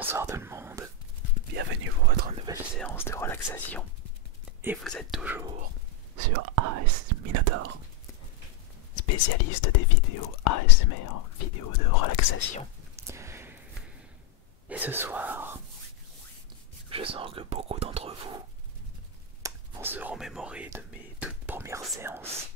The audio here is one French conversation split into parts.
Bonsoir tout le monde, bienvenue pour votre nouvelle séance de relaxation. Et vous êtes toujours sur AS Minotaur, spécialiste des vidéos ASMR, vidéos de relaxation. Et ce soir, je sens que beaucoup d'entre vous vont se remémorer de mes toutes premières séances.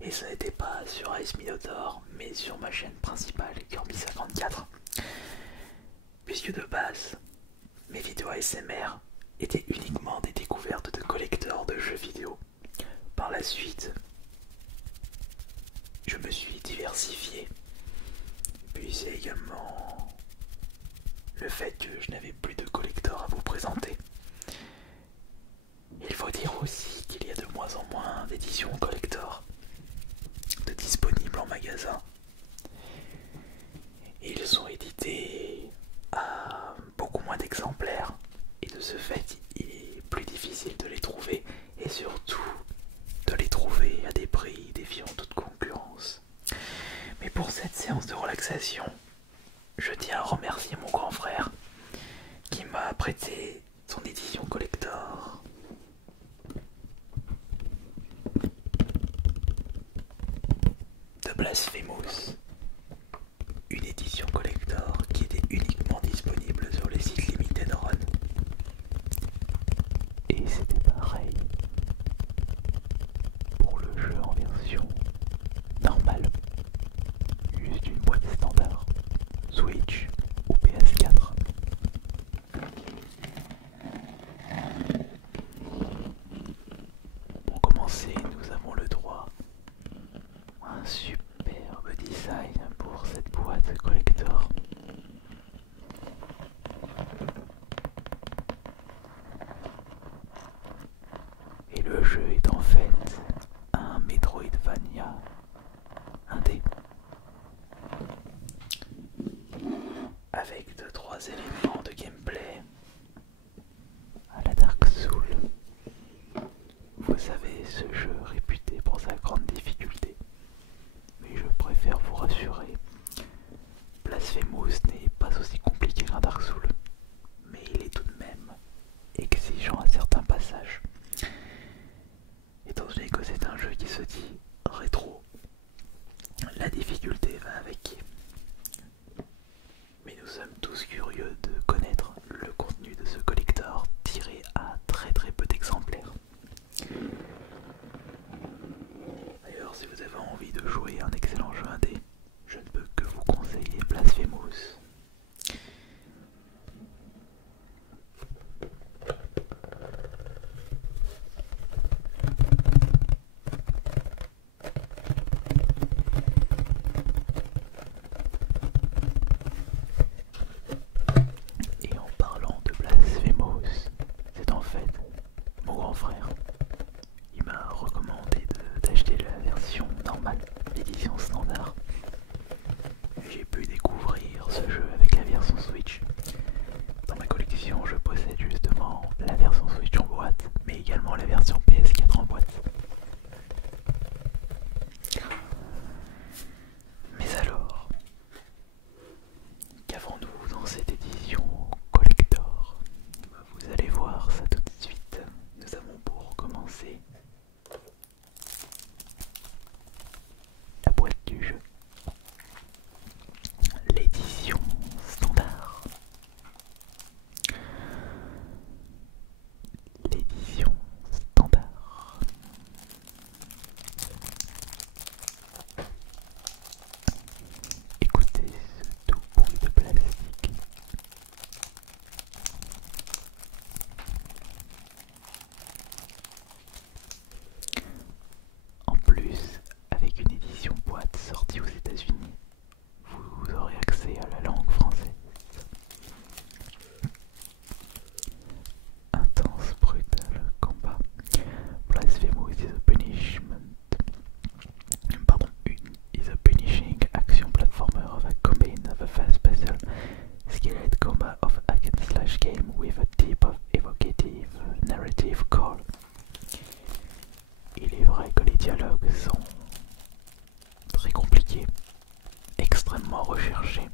Et ce n'était pas sur AS Minotaur, mais sur ma chaîne principale, Kirby54. Puisque de base, mes vidéos ASMR étaient uniquement des découvertes de collecteurs de jeux vidéo. Par la suite, je me suis diversifié. Puis c'est également le fait que je n'avais plus de collecteurs à vous présenter. Il faut dire aussi qu'il y a de moins en moins d'éditions collector de disponibles en magasin. Ils sont édités à beaucoup moins d'exemplaires et de ce fait il est plus difficile de les trouver et surtout de les trouver à des prix défiant toute concurrence. Mais pour cette séance de relaxation, je tiens à remercier mon grand frère qui m'a prêté son édition collector. De Blasphemous, une édition collector qui était uniquement disponible sur le site Limited Run. Et c'était pareil pour le jeu en version normale, juste une boîte standard, Switch ou PS4. Pour commencer, nous avons le droit à un superbe design pour cette boîte collector. Et le jeu est en fait un Metroidvania indé avec 2-3 éléments de gameplay à la Dark Souls. Vous savez, ce jeu réputé pour sa grande difficulté. Mais je préfère vous rassurer, Blasphemous n'est pas aussi compliqué qu'un Dark Souls, mais il est tout de même exigeant à certains passages. Étant donné que c'est un jeu qui se dit rétro, la difficulté va avec. Mais nous sommes tous curieux de connaître le contenu de ce collector tiré à très peu d'exemplaires. D'ailleurs, si vous avez envie de jouer un excellent jeu indé, je ne peux que vous conseiller Blasphemous. Et en parlant de Blasphemous, c'est en fait mon grand frère. Il m'a recommandé d'acheter la version normale, l'édition standard. J'ai pu découvrir ce jeu avec la version Switch. Dans ma collection, je possède justement la version Switch en boîte, mais également la version PS4 en boîte. Mais alors, qu'avons-nous dans cette édition collector? Vous allez voir ça tout de suite. Nous avons pour commencer la boîte du jeu, l'édition standard, l'édition standard. Écoutez ce doux bruit de plastique. En plus, avec une édition boîte sortie aux États-Unis, vous aurez accès à la langue française. Intense, brutal combat. Blasphemous is a punishment. Is a punishing action platformer of a combine of a fast puzzle, skilled combat of hack and slash game with a deep of evocative narrative core. Il est vrai que les dialogues sont très compliqués, extrêmement recherchés.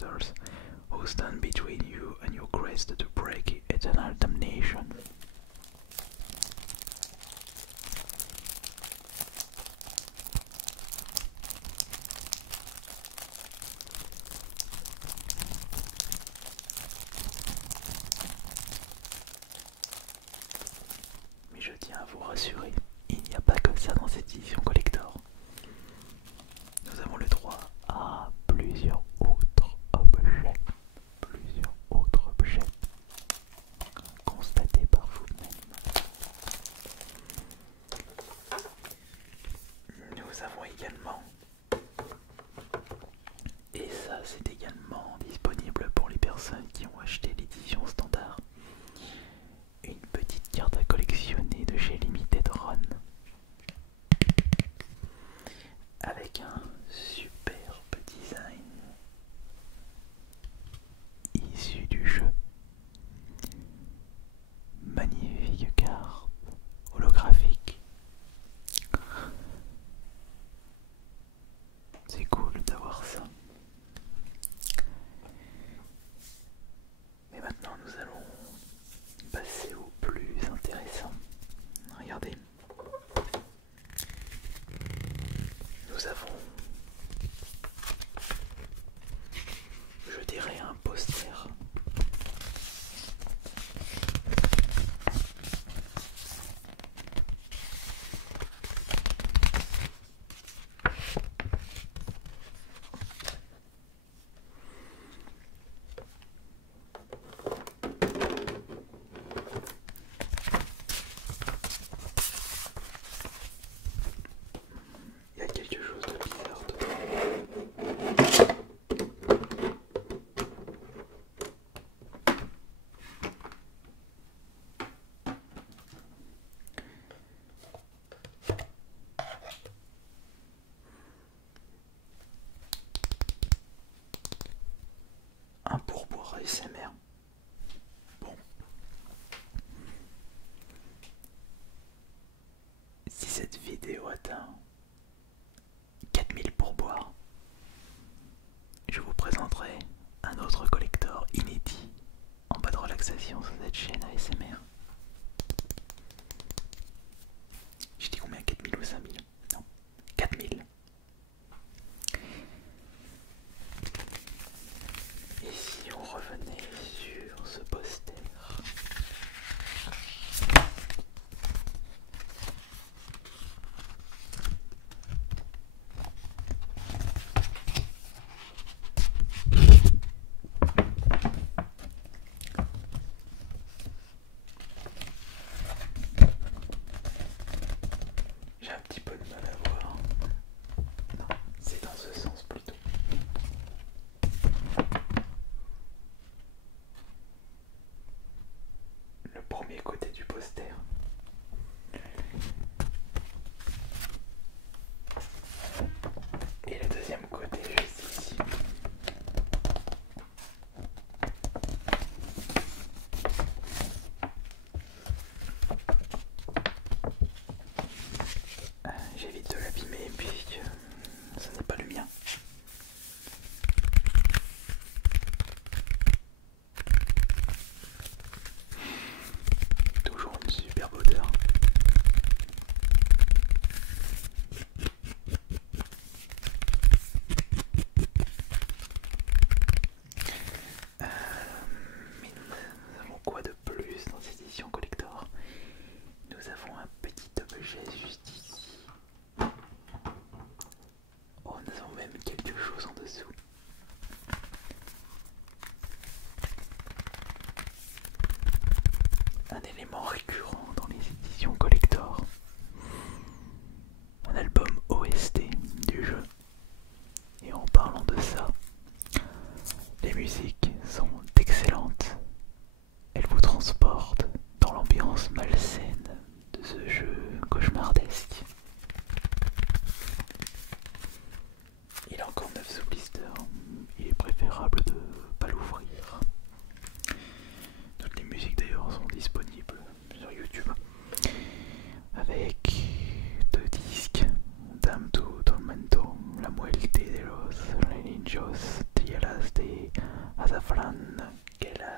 monsters who stand between you and your quest to break eternal damnation. Mais je tiens à vous rassurer, il n'y a pas que ça dans cette édition collector. Nous avons le droit à plusieurs autres objets. Constatés par vous-même. Nous avons également, et ça c'est également disponible pour les personnes qui ont acheté l'édition standard, une petite carte à collectionner de chez Limited Run avec un superbe design issu du jeu. Magnifique carte holographique. C'est cool d'avoir ça. Mais maintenant nous allons passer au plus intéressant. Regardez. Nous avons, je dirais, un poster. Il y a quelque chose de bizarre dedans. Un pourboire ASMR. Bon. Si cette vidéo atteint 4000 pourboires, je vous présenterai un autre collector inédit en bas de relaxation sur cette chaîne ASMR. J'ai dit combien? 4000 ou 5000? Non, 4000. Et si on revenait sur ce poster? J'ai un petit peu de mal à voir. Non, c'est dans ce sens plutôt.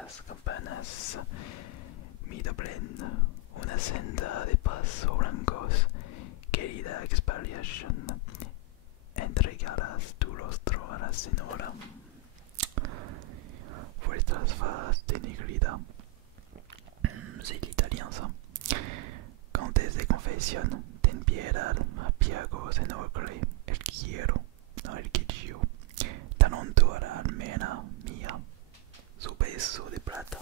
las campanas, mi doblen, una senda de paso blancos, querida expiación, entregadas tu rostro a la Señora. Vuestras faz de negrida. C'est l'italien ça. Cantes de confesión, ten piedad, apiagos en ocre, el quiero, no el quicio. Talontura almena mía, su beso de plata.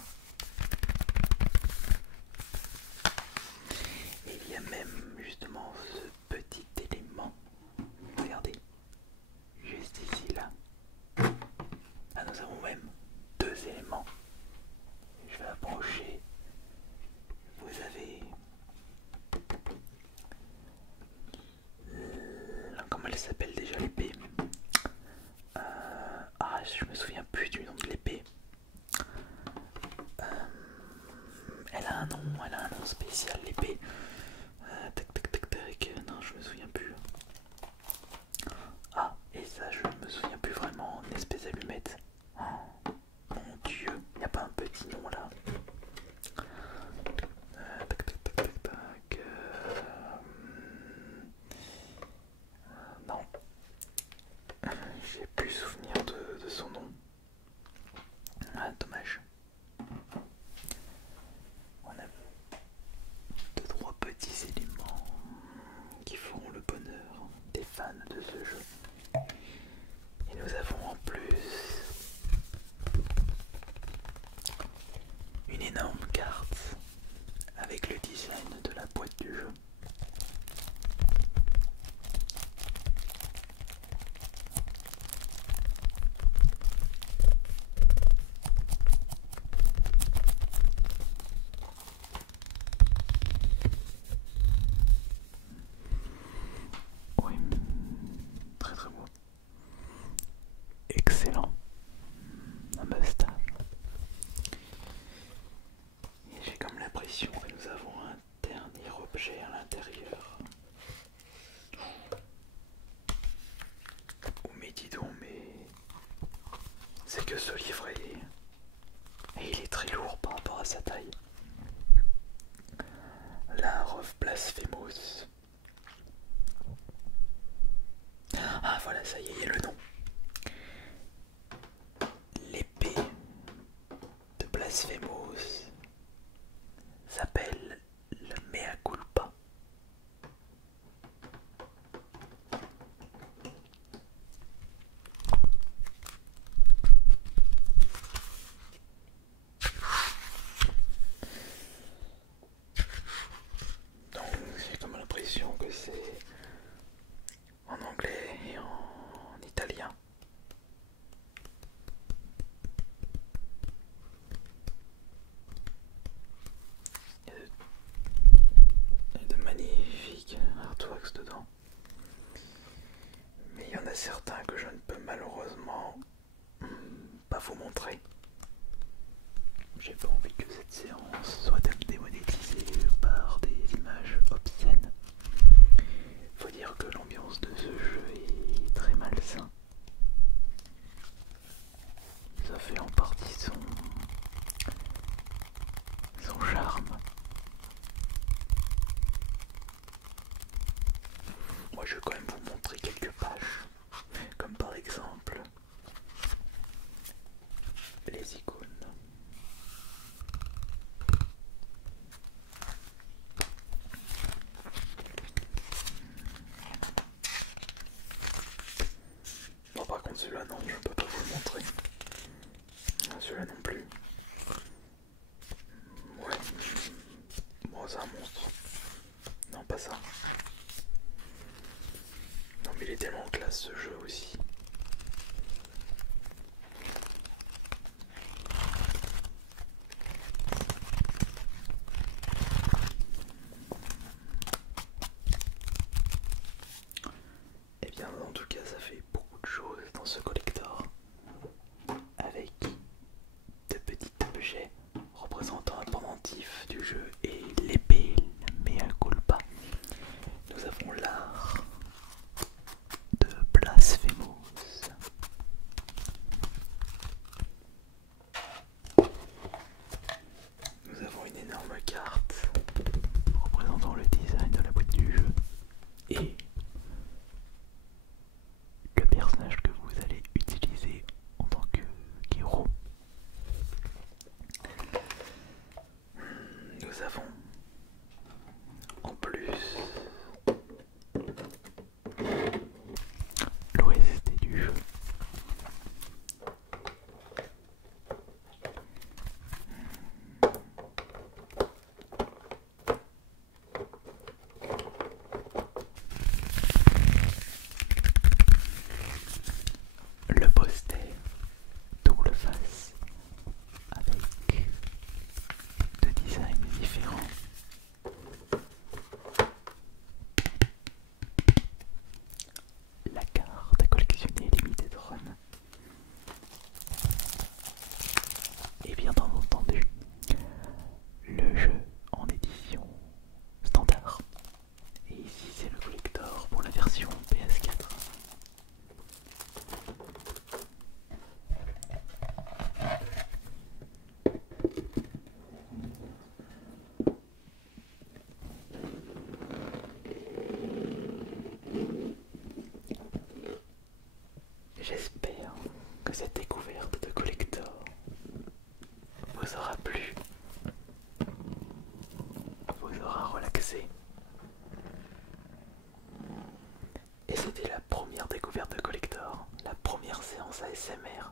Et il y a même justement ce petit élément. Regardez, juste ici là. Ah, nous avons même deux éléments. Je vais approcher. Vous avez... comment elle s'appelle déjà l'épée? Ah, je me souviens plus du nom de l'épée. Elle a un nom spécial l'épée. Tac tac tac tac. Non, je me souviens plus. Ah, et ça, je me souviens plus vraiment. Une espèce d'allumette. Oh, mon dieu, il n'y a pas un petit nom là. Tac tac tac tac tac. Non. J'ai plus souvenir de son nom. Ah, dommage. On a deux, trois petits éléments qui feront le bonheur des fans de ce jeu. Et nous avons en plus une énorme carte avec le design de la boîte du jeu. Oui, très très beau. Excellent. Un must-have. Et j'ai comme l'impression que nous avons un dernier objet à l'intérieur. Oh mais dis donc, mais c'est que ce livret. Et il est très lourd par rapport à sa taille. L'art of Blasphemous. Ah voilà, ça y est, il y a le nom. L'épée de Blasphemous s'appelle le Mea Culpa. Donc j'ai comme l'impression que c'est en anglais et en italien. Il y a de magnifiques artworks dedans. Mais il y en a certains que je ne peux malheureusement pas vous montrer. J'ai pas envie que cette séance soit démonétisée par des images obscènes. Faut dire que l'ambiance de ce jeu est très malsain. Ça fait en partie son charme. Moi je vais quand même vous montrer quelques pages, comme par exemple les icônes. Bon, par contre celui-là non, je ne peux pas vous le montrer. vous aura plu, vous aura relaxé. Et c'était la première découverte de Collector, la première séance ASMR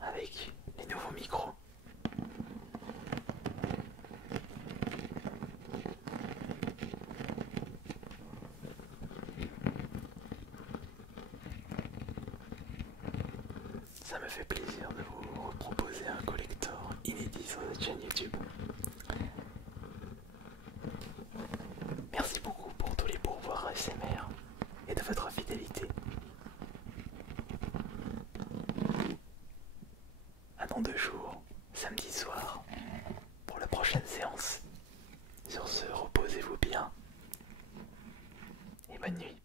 avec les nouveaux micros. Ça me fait plaisir de vous proposer un collector inédit sur cette chaîne YouTube. Merci beaucoup pour tous les pourvoirs ASMR et de votre fidélité. À dans 2 jours, samedi soir, pour la prochaine séance. Sur ce, reposez-vous bien et bonne nuit.